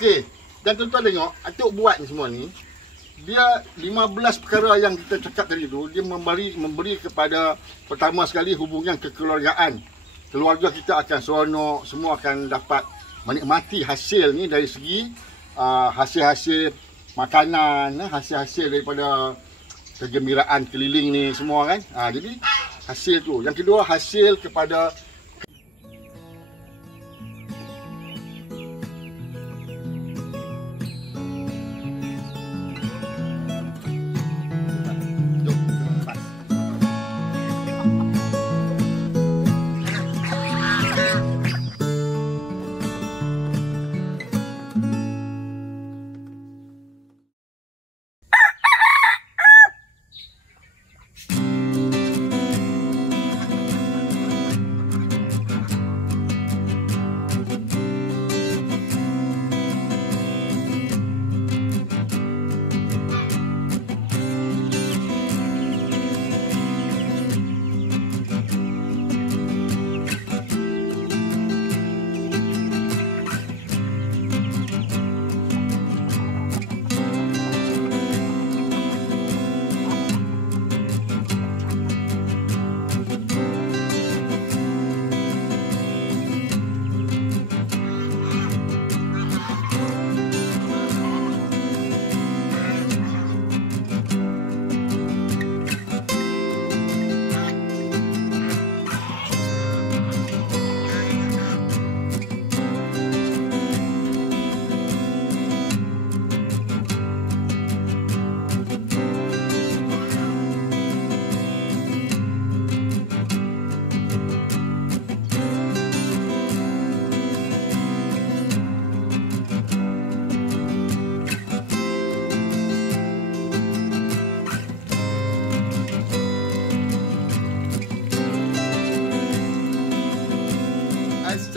Okey. Dan tuan-tuan tengok, Atuk buat ni semua ni. Dia 15 perkara yang kita cakap tadi tu, dia memberi kepada pertama sekali hubungan kekeluargaan. Keluarga kita akan seronok, semua akan dapat menikmati hasil ni dari segi hasil-hasil makanan, hasil-hasil daripada kegembiraan keliling ni semua kan. Jadi hasil tu. Yang kedua, hasil kepada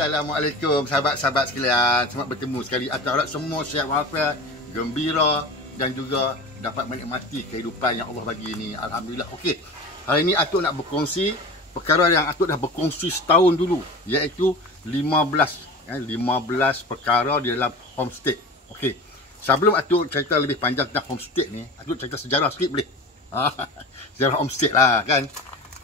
Assalamualaikum sahabat-sahabat sekalian. Selamat bertemu sekali. Atuk harap semua sihat walafiat, gembira dan juga dapat menikmati kehidupan yang Allah bagi ini. Alhamdulillah. Okey. Hari ini Atuk nak berkongsi perkara yang Atuk dah berkongsi setahun dulu, iaitu 15 perkara di dalam homestay. Okey. Sebelum Atuk cerita lebih panjang tentang homestay ni, Atuk cerita sejarah sikit boleh? Sejarah homestay lah kan.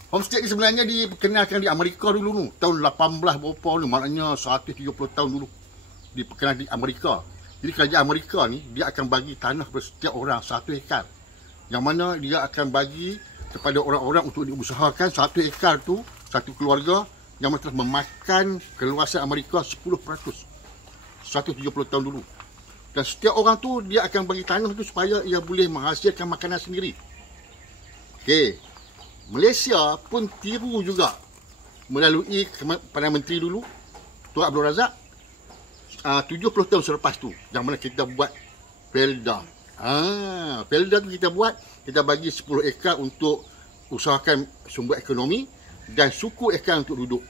Homestay ni sebenarnya diperkenalkan di Amerika dulu tu. Tahun 18 berapa ni, maknanya 170 tahun dulu. Diperkenalkan di Amerika. Jadi kerajaan Amerika ni, dia akan bagi tanah kepada setiap orang 1 hektar. Yang mana dia akan bagi kepada orang-orang untuk diusahakan 1 hektar tu, satu keluarga yang telah memakan keluasan Amerika 10%. 170 tahun dulu. Dan setiap orang tu, dia akan bagi tanah tu supaya ia boleh menghasilkan makanan sendiri. Okey. Malaysia pun tiru juga melalui Perdana Menteri dulu, Tuan Abdul Razak, 70 tahun selepas tu, yang mana kita buat Felda. Felda tu kita buat, kita bagi 10 ekar untuk usahakan sumber ekonomi dan suku ekar untuk duduk.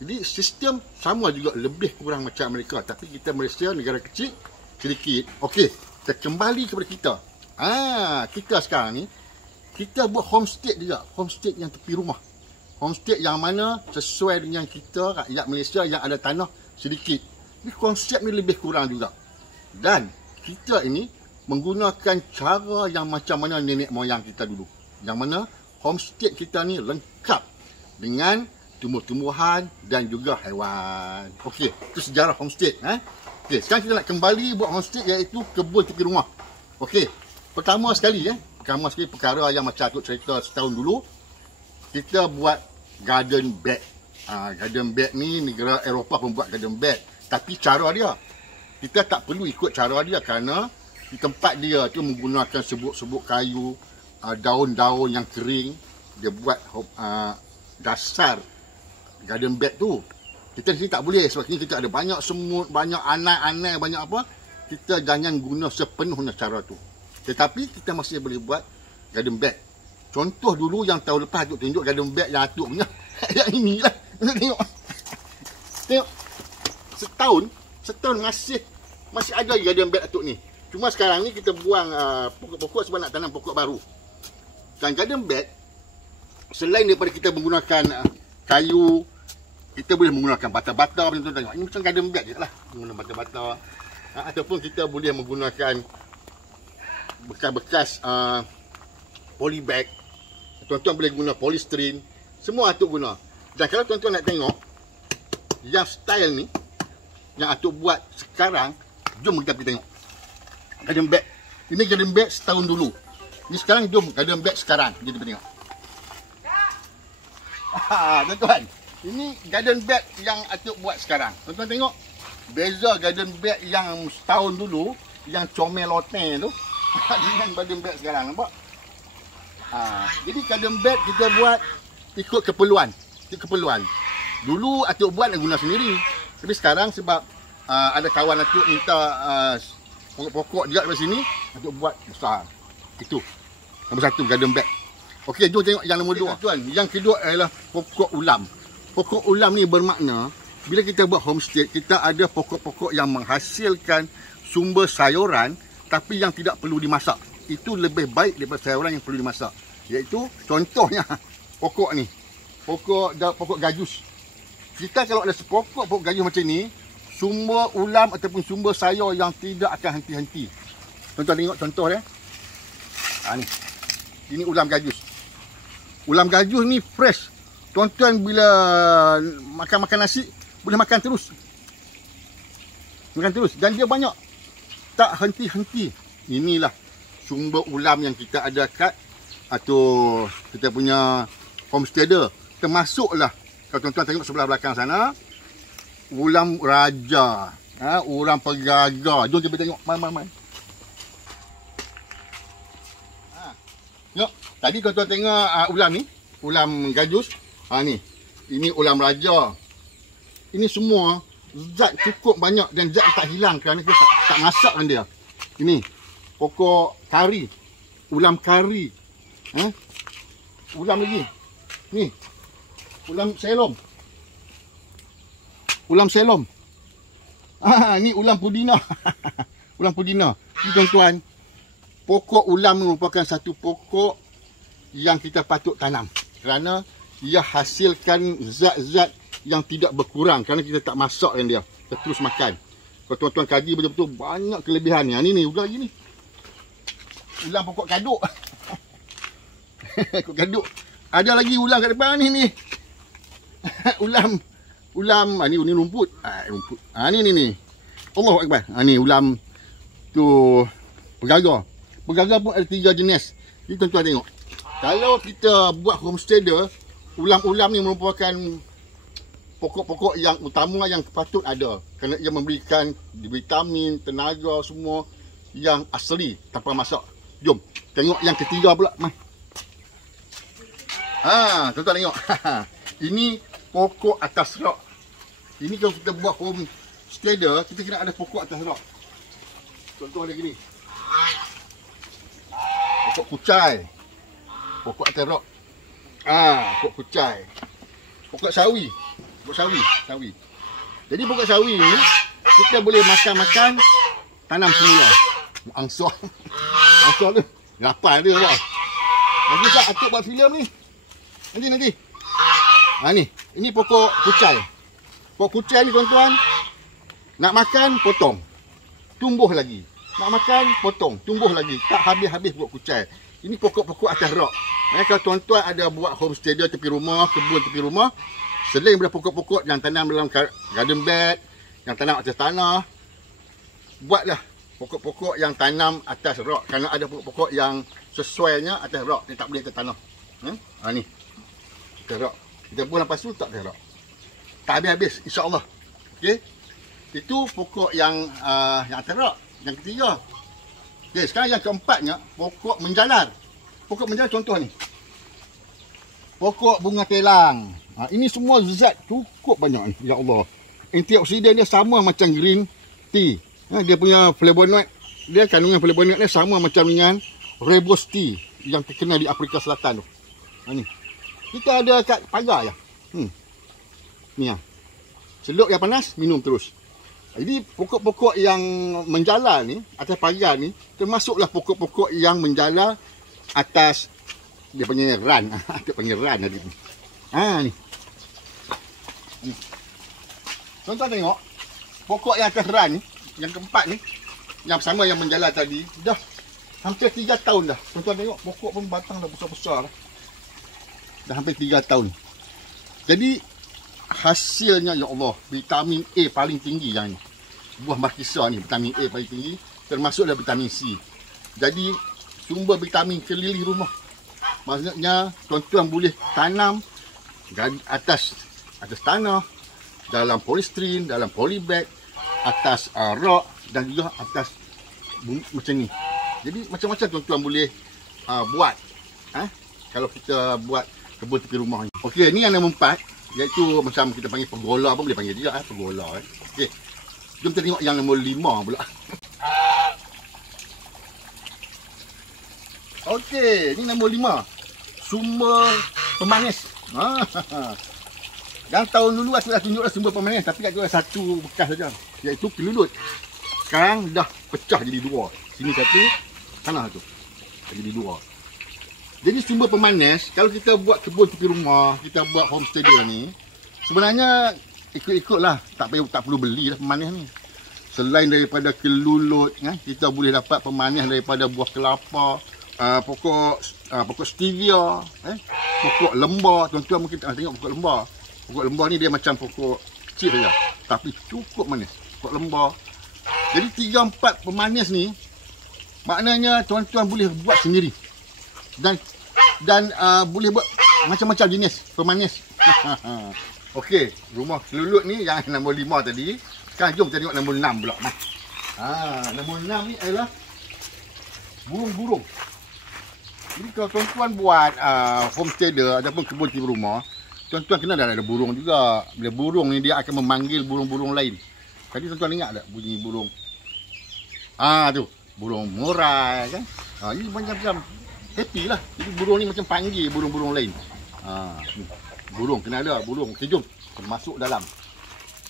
Jadi sistem sama juga, lebih kurang macam Amerika, tapi kita Malaysia negara kecil sedikit. Okey, kita kembali kepada kita. Kita sekarang ni kita buat homestay juga, homestay yang tepi rumah. Homestay yang mana sesuai dengan kita, rakyat Malaysia yang ada tanah sedikit. Jadi konsep ni lebih kurang juga. Dan kita ini menggunakan cara yang macam mana nenek moyang kita dulu. Yang mana homestay kita ni lengkap dengan tumbuh-tumbuhan dan juga haiwan. Okey, itu sejarah homestay. Okey, sekarang kita nak kembali buat homestay, iaitu kebun tepi rumah. Okey, pertama sekali perkara yang macam Atuk cerita setahun dulu, kita buat garden bed. Garden bed ni negara Eropah pun buat garden bed, tapi cara dia kita tak perlu ikut cara dia, kerana di tempat dia tu menggunakan sebuk-sebuk kayu, daun-daun yang kering. Dia buat dasar garden bed tu. Kita di sini tak boleh, sebab ni kita ada banyak semut, banyak anai-anai, banyak apa. Kita jangan guna sepenuhnya cara tu. Tetapi kita masih boleh buat garden bed. Contoh dulu yang tahun lepas Atuk tunjuk garden bed yang Atuk punya. Yang inilah. Tengok. Tengok. Setahun masih ada garden bed Atuk ni. Cuma sekarang ni kita buang pokok-pokok sebab nak tanam pokok baru. Dan garden bed, selain daripada kita menggunakan kayu, kita boleh menggunakan bata-bata macam tu. Tengok. Ini macam garden bed je lah. Menggunakan bata-bata. Ataupun kita boleh menggunakan bekas-bekas polybag. Tuan-tuan boleh guna polystyrene. Semua Atuk guna. Dan kalau tuan-tuan nak tengok yang style ni yang Atuk buat sekarang, jom kita pergi tengok garden bed. Ini garden bed setahun dulu. Ni sekarang, jom garden bed sekarang. Kita pergi tengok. Tuan-tuan, ini garden bed yang Atuk buat sekarang. Tuan-tuan tengok beza garden bed yang setahun dulu, yang comel loteng tu dengan garden bed sekarang. Nampak? Jadi garden bed kita buat ikut keperluan. Dulu Atuk buat nak guna sendiri. Tapi sekarang sebab ada kawan Atuk minta pokok-pokok juga dari sini, Atuk buat besar. Itu nombor satu, garden bed. Okey, jom tengok yang nombor dua. Tuan, yang kedua adalah pokok ulam. Pokok ulam ni bermakna bila kita buat homestay, kita ada pokok-pokok yang menghasilkan sumber sayuran tapi yang tidak perlu dimasak. Itu lebih baik daripada sayuran yang perlu dimasak. Iaitu contohnya pokok ni. Pokok gajus. Kita kalau ada sepokok gajus macam ni, sumber ulam ataupun sumber sayur yang tidak akan henti-henti. Tuan-tuan tengok contoh dia. Ni. Ini ulam gajus. Ulam gajus ni fresh. Tuan-tuan bila makan nasi boleh makan terus. Dan dia banyak. Tak henti-henti. Inilah sumber ulam yang kita ada kat atau kita punya homesteader. Termasuklah kalau tuan-tuan tengok sebelah belakang sana, ulam raja, ulam pegaga. Jom kita tengok. Mai. Tengok. Tadi kalau tuan tengok ulam ni, ulam gajus. Ni. Ini ulam raja. Ini semua zat cukup banyak dan zat tak hilang kerana kita tak masakkan dia. Ini pokok kari, ulam kari. Ulam lagi. Ni. Ulam selom. Ni ulam pudina. Ulam pudina. Ni tuan-tuan, pokok ulam merupakan satu pokok yang kita patut tanam kerana ia hasilkan zat-zat yang tidak berkurang kerana kita tak masakkan dia. Kita terus makan. Kalau tuan-tuan kaji betul-betul banyak kelebihan ni. Ni ulam lagi ni. Ulam pokok kaduk. Pokok kaduk. Ada lagi ulam kat depan ni. ulam ni rumput. Rumput. Ni. Allahu Akbar. Ni ulam tu pegaga. Pegaga pun ada 3 jenis. Ni tuan-tuan tengok. Kalau kita buat homesteader, ulam-ulam ni merupakan pokok-pokok yang utama yang patut ada kerana ia memberikan vitamin, tenaga semua yang asli tanpa masak. Jom tengok yang ketiga pula. Tuan-tuan tengok. Ini pokok atas rock. Ini kalau kita buat homesteader, kita kena ada pokok atas rock. Contoh ada gini. Pokok kucai. Pokok atas rock. Pokok kucai. Pokok sawi. Sawi. Jadi pokok sawi ni kita boleh makan-makan, tanam semula. Angsa tu lapar dia bos. Nanti tak Atuk buat filem ni. Nanti. Ni. Ini pokok kucai. Pokok kucai ni tuan-tuan, nak makan potong. Tumbuh lagi. Nak makan potong, tumbuh lagi. Tak habis-habis pokok kucai. Ini pokok-pokok atas rock. Kalau tuan-tuan ada buat homesteader tepi rumah, kebun tepi rumah, selain daripada pokok-pokok yang tanam dalam garden bed, yang tanam atas tanah, buatlah pokok-pokok yang tanam atas rock. Kerana ada pokok-pokok yang sesuainya atas rock, dia tak boleh atas tanah. Ni. Atas rock. Kita buang lepas tu tak atas rock. Tak habis-habis, insya-Allah. Okey. Itu pokok yang atas rock. Yang ketiga. Okey, sekarang yang keempatnya, pokok menjalar. Pokok menjalar contoh ni. Pokok bunga telang. Ini semua zat cukup banyak ni. Ya Allah. Antioksidan dia sama macam green tea. Dia punya flavonoid, dia kandungan flavonoid dia sama macam dengan rooibos tea yang terkenal di Afrika Selatan tu. Ni. Kita ada kat pagar je. Ni ah. Celup yang panas, minum terus. Jadi pokok-pokok yang menjalar ni, atas pagar ni, termasuklah pokok-pokok yang menjalar atas dia punya ran. Dia panggil ran tadi ni. Ni. Tuan-tuan tengok, pokok yang atas ran ni, yang keempat ni, yang sama yang menjalar tadi, dah hampir 3 tahun dah. Tuan-tuan tengok pokok pun batang dah besar-besar dah. Dah hampir 3 tahun. Jadi hasilnya ya Allah, vitamin A paling tinggi yang ni. Buah markisa ni vitamin A paling tinggi, termasuklah vitamin C. Jadi sumber vitamin keliling rumah. Maksudnya tuan-tuan boleh tanam atas tanah, dalam polystyrene, dalam polybag, atas rock dan juga atas macam ni. Jadi macam-macam tuan-tuan boleh buat. Kalau kita buat kebun tepi rumah ni. Okey, ni yang nombor 4, iaitu macam kita panggil pergola pun boleh panggil juga pergola. Okey. Jom kita tengok yang nombor 5 pula. Okey, ni nombor 5. Sumber pemanis. Dan tahun dulu aku dah tunjuklah sumber pemanis, tapi kat tu ada satu bekas saja, iaitu kelulut. Sekarang dah pecah jadi 2. Sini satu, sana satu. Jadi 2. Jadi sumber pemanis, kalau kita buat kebun tepi rumah, kita buat homesteader ni, sebenarnya ikut-ikutlah, tak perlu belilah pemanis ni. Selain daripada kelulut, kita boleh dapat pemanis daripada buah kelapa, pokok stevia, pokok lembar. Tuan-tuan mungkin tak tengok pokok lembar. Pokok lembar ni dia macam pokok kecil saja, tapi cukup manis. Pokok lembar. Jadi 3-4 pemanis ni, maknanya tuan-tuan boleh buat sendiri. Dan boleh buat macam-macam jenis pemanis. Okey, rumah kelulut ni yang nombor 5 tadi. Sekarang jom kita tengok nombor 6 pula. Nombor 6 ni adalah burung-burung. Jadi kalau tuan-tuan buat homesteader ataupun kebun tepi rumah, tuan-tuan kena ada burung juga. Bila burung ni dia akan memanggil burung-burung lain. Tadi tuan-tuan ingat tak bunyi burung? Tu, burung murai kan. Ini macam-macam. Happy lah. Jadi burung ni macam panggil burung-burung lain. Burung kena ada, burung. Okey, jom masuk dalam.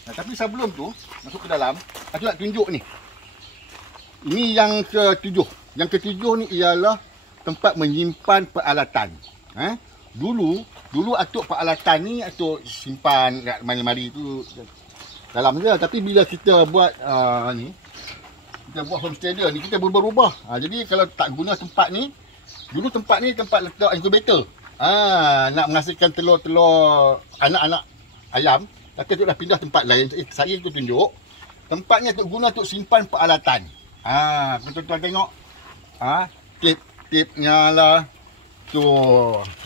Tapi sebelum tu masuk ke dalam, aku nak tunjuk ni. Ini yang ke-7. Yang ke-7 ni ialah tempat menyimpan peralatan. Dulu atuk peralatan ni atuk simpan kat mari-mari tu dalam je. Tapi bila kita buat ni, kita buat homesteader ni, kita berubah-ubah. Jadi kalau tak guna tempat ni, dulu tempat ni tempat letak incubator. Nak menghasilkan telur-telur anak-anak ayam, tapi tu dah pindah tempat lain. Saya tu tunjuk. Tempatnya tu guna untuk simpan peralatan. Tuan-tuan tengok. Tip-tipnya lah. Tu,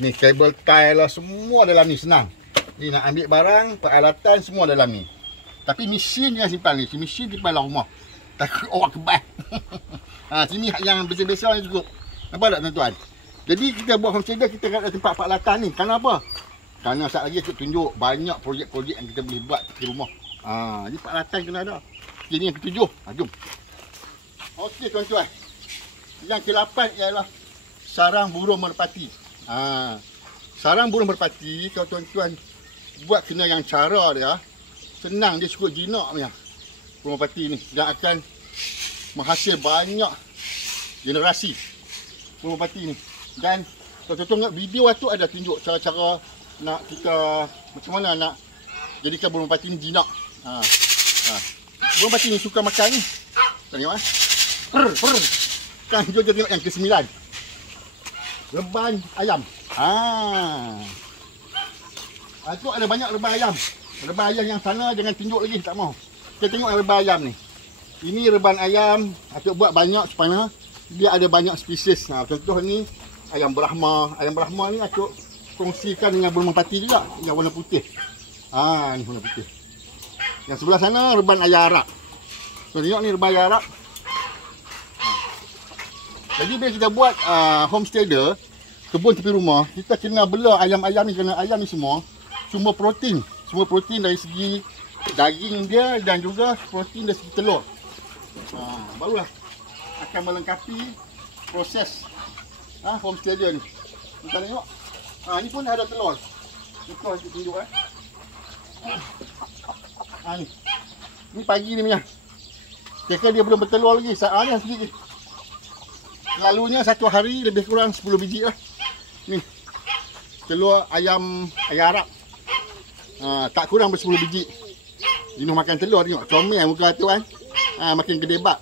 ni kabel tie lah, semua dalam ni senang. Ni nak ambil barang, peralatan semua dalam ni. Tapi mesin yang simpan ni, mesin simpan dalam rumah. Takut orang kebal. Sini yang biasa-biasa ni cukup. Nampak tak tuan-tuan? Jadi kita buat homesteader, kita ada tempat peralatan ni. Kenapa? Kerana saat lagi aku tunjuk banyak projek-projek yang kita boleh buat di rumah. Jadi peralatan kena ada. Ini yang ke-7. Jom. Okey tuan-tuan. Yang ke-8 ialah sarang burung merpati. Sarang burung merpati, kalau tuan-tuan buat kena yang cara dia, senang, dia cukup jinak punya. Burung merpati ni. Dan akan menghasil banyak generasi burung merpati ni. Dan tuan-tuan tengok video tu ada tunjuk cara-cara nak kita macam mana nak jadikan burung merpati ni jinak. Burung merpati ni suka makan ni. Tengok Kan jom tengok yang ke-9. Reban ayam. Tu ada banyak reban ayam. Reban ayam yang sana jangan tunjuk lagi, tak mau. Kita tengok reban ayam ni. Ini reban ayam, atuk buat banyak supaya dia ada banyak spesies. Contoh ni ayam Brahma. Ayam Brahma ni atuk kongsikan dengan burung merpati juga, yang warna putih. Ni warna putih. Yang sebelah sana reban ayam Arab. So tengok ni reban ayam Arab. Jadi bila kita buat homesteader, kebun tepi rumah, kita kena bela ayam-ayam ni, kerana ayam ni semua sumber protein. Semua protein dari segi daging dia dan juga protein dari segi telur. Barulah akan melengkapi proses homesteader ni. Kita tengok. Ni pun dah ada telur. Telur kita tunjuk Ni pagi ni punya. Kira dia belum bertelur lagi. Saat ni sedikit. Selalunya satu hari lebih kurang 10 biji lah. Ni telur ayam Arab. Tak kurang ber 10 biji. Jenuh makan telur, tengok comel muka tu kan. makin gede bak.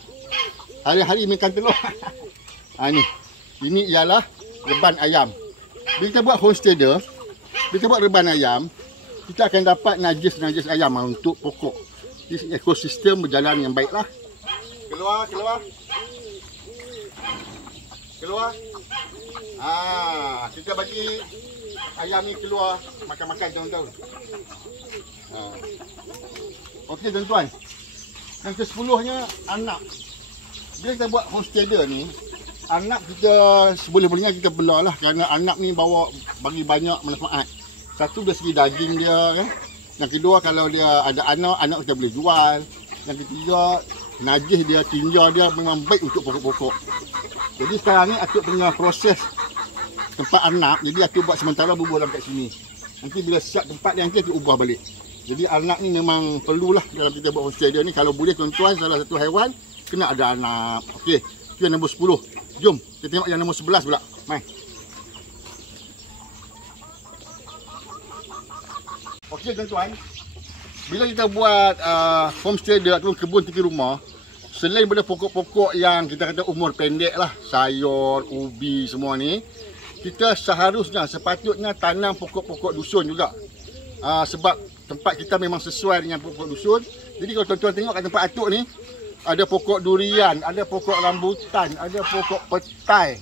Hari-hari makan telur. Ni. Ini ialah reban ayam. Bila kita buat homestay dia, bila kita buat reban ayam, kita akan dapat najis-najis ayam untuk pokok. Jadi ekosistem berjalan yang baiklah. Keluar. Kita bagi ayam ni keluar makan-makan tuan-tuan. Okey tuan-tuan. Yang ke-10-nya anak. Bila kita buat homestay ni, anak kita seboleh-bolehnya kita belah lah, kerana anak ni bagi banyak manfaat. Satu dari segi daging dia kan. Yang kedua, kalau dia ada anak kita boleh jual. Yang ketiga, najis dia, tinja dia memang baik untuk pokok-pokok. Jadi sekarang ni Atuk punya proses tempat anak, jadi Atuk buat sementara bubuh dalam kat sini. Nanti bila siap tempat dia, nanti Atuk ubah balik. Jadi anak ni memang perlulah dalam kita buat homestay dia ni. Kalau boleh tuan-tuan, salah satu haiwan kena ada anak. Okey, itu yang nombor 10. Jom, kita tengok yang nombor 11 pula. Mai. Okey tuan-tuan, bila kita buat homestay dia ataupun kebun tepi rumah, selain daripada pokok-pokok yang kita kata umur pendek lah, sayur, ubi semua ni, kita sepatutnya tanam pokok-pokok dusun juga. Sebab tempat kita memang sesuai dengan pokok dusun. Jadi kalau tuan-tuan tengok kat tempat Atuk ni, ada pokok durian, ada pokok rambutan, ada pokok petai,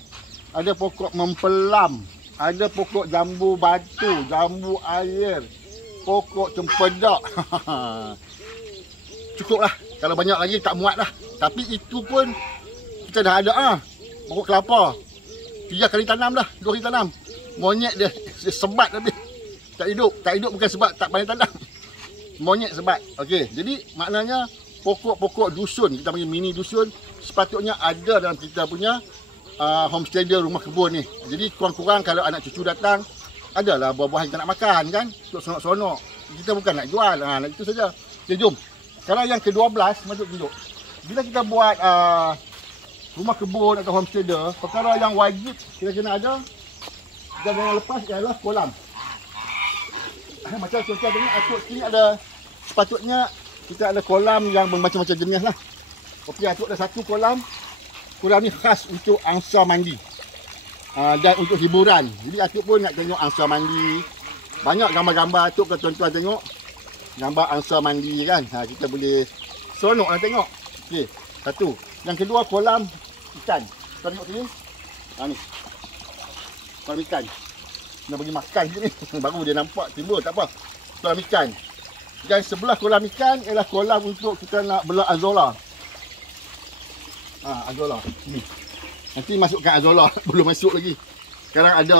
ada pokok mempelam, ada pokok jambu batu, jambu air, pokok cempedak. Cukuplah. Kalau banyak lagi tak muat lah. Tapi itu pun kita dah ada pokok kelapa. 3 kali tanam dah, 2 kali tanam. Monyet dia sebat habis. Tak hidup bukan sebab tak pandai tanam. Monyet sebat. Okey, jadi maknanya pokok-pokok dusun, kita panggil mini dusun, sepatutnya ada dalam kita punya homestay dia, rumah kebun ni. Jadi kurang-kurang kalau anak cucu datang, adalah buah-buahan kita nak makan kan, untuk sonok-sonok. Kita bukan nak jual, nak itu saja. Okay, jom. Sekarang yang ke-12, masuk tunjuk. Bila kita buat rumah kebun atau homestay dia, perkara yang wajib kita kena ada dan yang lepas ialah kolam. Macam contoh ni, Atuk sini ada, sepatutnya kita ada kolam yang bermacam-macam jenis lah. Okey, Atuk ada satu kolam. Kolam ni khas untuk angsa mandi. Dan untuk hiburan. Jadi Atuk pun nak tengok angsa mandi. Banyak gambar-gambar Atuk kalau tuan-tuan tengok. Gambar angsa mandi kan. Kita boleh seronok nak tengok. Okey, satu. Yang kedua, kolam ikan. Tuan tengok sini. Ni. Kolam ikan. Nak bagi makan sini. Baru dia nampak timbul, tak apa. Kolam ikan. Dan sebelah kolam ikan ialah kolam untuk kita nak belah azolla. Azolla. Ni. Nanti masukkan azolla. Belum masuk lagi. Sekarang ada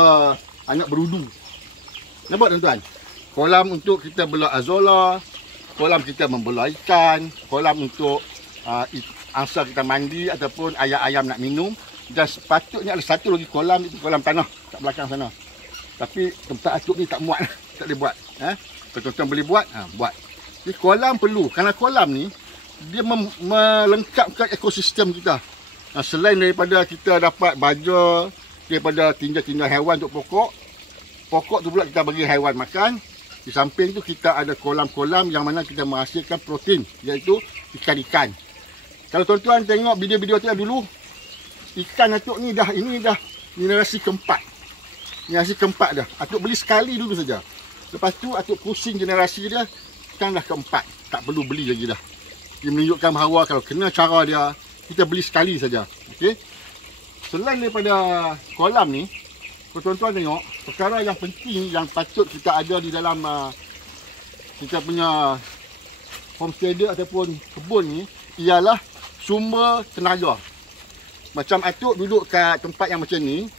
anak berudu. Nampak tuan-tuan? Kolam untuk kita belah azolla. Kolam kita membelah ikan. Kolam untuk angsa kita mandi ataupun ayam-ayam nak minum. Dan sepatutnya ada satu lagi kolam, itu kolam tanah kat belakang sana. Tapi tempat Atuk ni tak muat. Tak boleh buat. Kalau tuan-tuan boleh buat, buat. Jadi kolam perlu. Kerana kolam ni, dia melengkapkan ekosistem kita. Selain daripada kita dapat baja, daripada tinja-tinja haiwan untuk pokok, pokok tu pula kita bagi haiwan makan. Di samping tu kita ada kolam-kolam yang mana kita menghasilkan protein, iaitu ikan-ikan. Kalau tuan-tuan tengok video-video tu yang dulu, ikan Atuk ni dah generasi keempat. Generasi keempat dah. Atuk beli sekali dulu saja. Lepas tu Atuk pusing generasi dia, sekarang dah keempat. Tak perlu beli lagi dah. Dia menunjukkan bahawa kalau kena cara dia, kita beli sekali saja. Okey. Selain daripada kolam ni, kalau tuan-tuan tengok, perkara yang penting yang patut kita ada di dalam kita punya homestay ataupun kebun ni ialah sumber tenaga. Macam Atuk duduk kat tempat yang macam ni,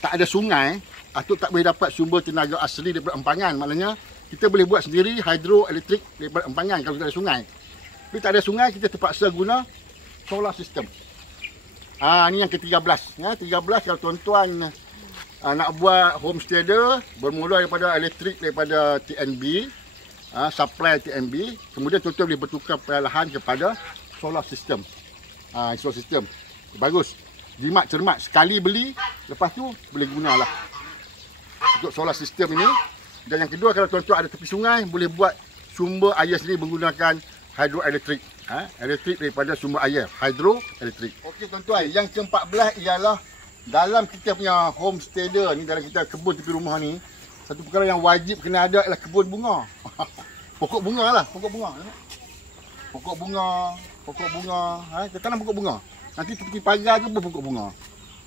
tak ada sungai, Atuk tak boleh dapat sumber tenaga asli daripada empangan. Maknanya kita boleh buat sendiri hidroelektrik daripada empangan kalau tak ada sungai. Tapi tak ada sungai, kita terpaksa guna solar system. Ni yang ke-13. 13 kalau tuan-tuan nak buat homestay dia, bermula daripada elektrik daripada TNB, supply TNB, kemudian tuan-tuan boleh bertukar perlahan kepada solar system. Solar system. Bagus. Jimat cermat, sekali beli, lepas tu boleh gunalah untuk solar system ini. Dan yang kedua, kalau tuan-tuan ada tepi sungai, boleh buat sumber air sendiri menggunakan hidroelektrik. Elektrik daripada sumber air, hidroelektrik. Okey tuan-tuan, yang ke-14 ialah dalam kita punya homesteader ni, dalam kita kebun tepi rumah ni, satu perkara yang wajib kena ada ialah kebun bunga. Pokok bunga lah, pokok bunga. Pokok bunga, kita tanam pokok bunga. Nanti tepi pagar tu pun pokok bunga.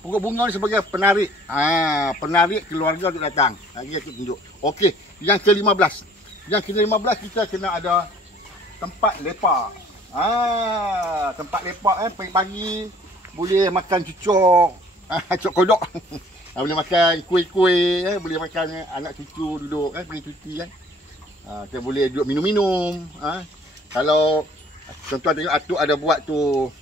Pokok bunga ni sebagai penarik. Penarik keluarga untuk datang. Lagi aku tunjuk. Okey, yang ke-15. Yang ke-15 kita kena ada tempat lepak. Tempat lepak pagi-pagi boleh makan cucuk, cucuk kodok. Boleh makan kuih-kuih, boleh makan anak cucu duduk pergi cuti kan. Kita boleh duduk minum-minum. Kalau tuan-tuan tengok atuk ada buat tu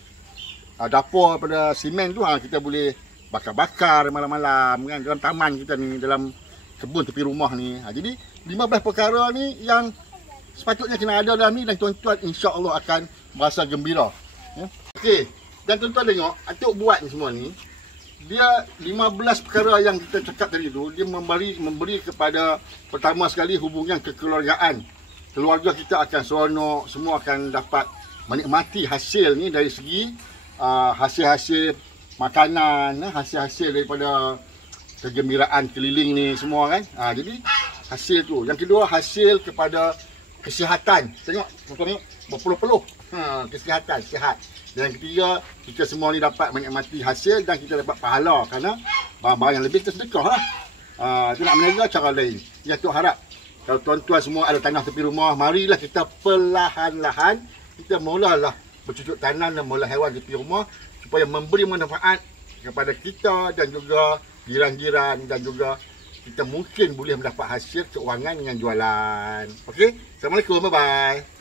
dapur pada simen tu, kita boleh bakar-bakar malam-malam kan dalam taman kita ni, dalam kebun tepi rumah ni. Jadi 15 perkara ni yang sepatutnya kena ada dalam ni, dan tuan-tuan insya-Allah akan merasa gembira. Okey, dan tuan-tuan tengok atuk buat ni semua ni. Dia 15 perkara yang kita cakap tadi tu, dia memberi kepada pertama sekali hubungan kekeluargaan. Keluarga kita akan seronok, semua akan dapat menikmati hasil ni dari segi hasil-hasil makanan, hasil-hasil daripada kegembiraan keliling ni semua kan. Jadi hasil tu. Yang kedua, hasil kepada kesihatan. Tengok, tengok berpeluh-peluh. Kesihatan, sihat. Dan yang ketiga, kita semua ni dapat menikmati hasil dan kita dapat pahala kerana barang-barang yang lebih kita sedekah lah. Itu nak meniaga cara lain. Yang tu harap kalau tuan-tuan semua ada tanah tepi rumah, marilah kita perlahan-lahan kita mulalah bercucuk tanam dan mula haiwan di tepi rumah supaya memberi manfaat kepada kita dan juga jiran-jiran, dan juga kita mungkin boleh mendapat hasil keuangan dengan jualan. Okey, Assalamualaikum, bye-bye.